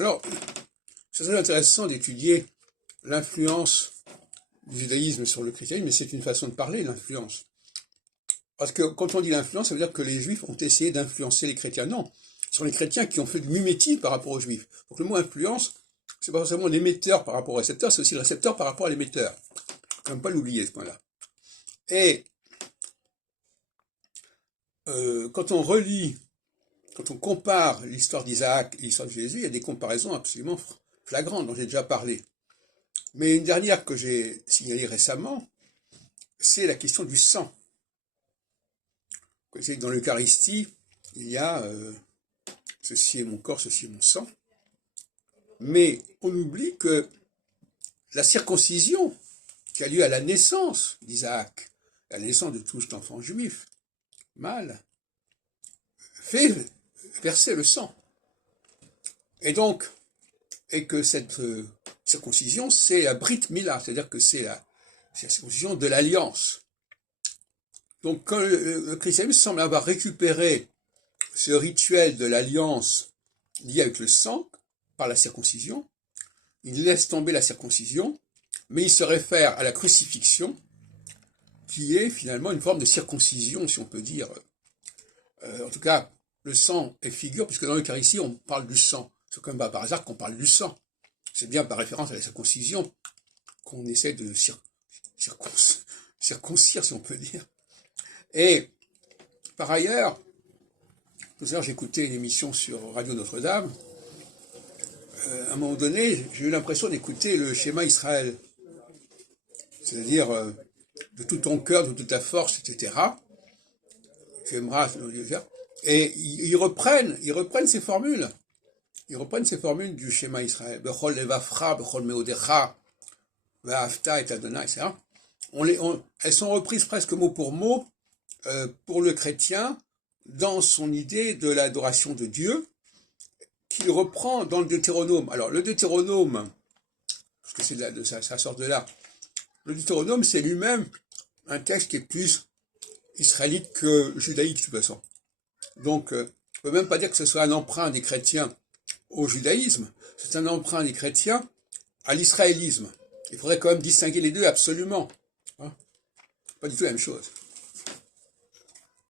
Alors, c'est très intéressant d'étudier l'influence du judaïsme sur le christianisme, mais c'est une façon de parler, l'influence. Parce que quand on dit l'influence, ça veut dire que les juifs ont essayé d'influencer les chrétiens. Non, ce sont les chrétiens qui ont fait du mimétisme par rapport aux juifs. Donc le mot influence, c'est pas forcément l'émetteur par rapport au récepteur, c'est aussi le récepteur par rapport à l'émetteur. Il faut quand même pas l'oublier, ce point-là. Et quand on relit, quand on compare l'histoire d'Isaac et l'histoire de Jésus, il y a des comparaisons absolument flagrantes dont j'ai déjà parlé. Mais une dernière que j'ai signalée récemment, c'est la question du sang. Dans l'Eucharistie, il y a ceci est mon corps, ceci est mon sang. Mais on oublie que la circoncision qui a lieu à la naissance d'Isaac, à la naissance de tout enfant juif, mâle, fait verser le sang. Et donc, et que cette circoncision, c'est la Brit Mila, c'est-à-dire que c'est la circoncision de l'alliance. Donc, quand le christianisme semble avoir récupéré ce rituel de l'alliance lié avec le sang, par la circoncision, il laisse tomber la circoncision, mais il se réfère à la crucifixion, qui est finalement une forme de circoncision, si on peut dire. En tout cas, le sang est figure, puisque dans l'Eucharistie, on parle du sang. C'est comme par hasard qu'on parle du sang. C'est bien par référence à la circoncision qu'on essaie de circoncire, si on peut dire. Et par ailleurs, tout à l'heure j'écoutais une émission sur Radio Notre-Dame. À un moment donné, j'ai eu l'impression d'écouter le schéma Israël. C'est-à-dire de tout ton cœur, de toute ta force, etc. Tu aimeras. Et ils reprennent ces formules. Ils reprennent ces formules du schéma Israël. Bechol levavcha, bechol meodecha, ve'afta et Adonai, etc. Elles sont reprises presque mot pour mot pour le chrétien dans son idée de l'adoration de Dieu qu'il reprend dans le Deutéronome. Alors le Deutéronome, parce que ça sort de là, le Deutéronome c'est lui-même un texte qui est plus israélite que judaïque de toute façon. Donc on ne peut même pas dire que ce soit un emprunt des chrétiens au judaïsme, c'est un emprunt des chrétiens à l'israélisme. Il faudrait quand même distinguer les deux absolument. Hein, pas du tout la même chose.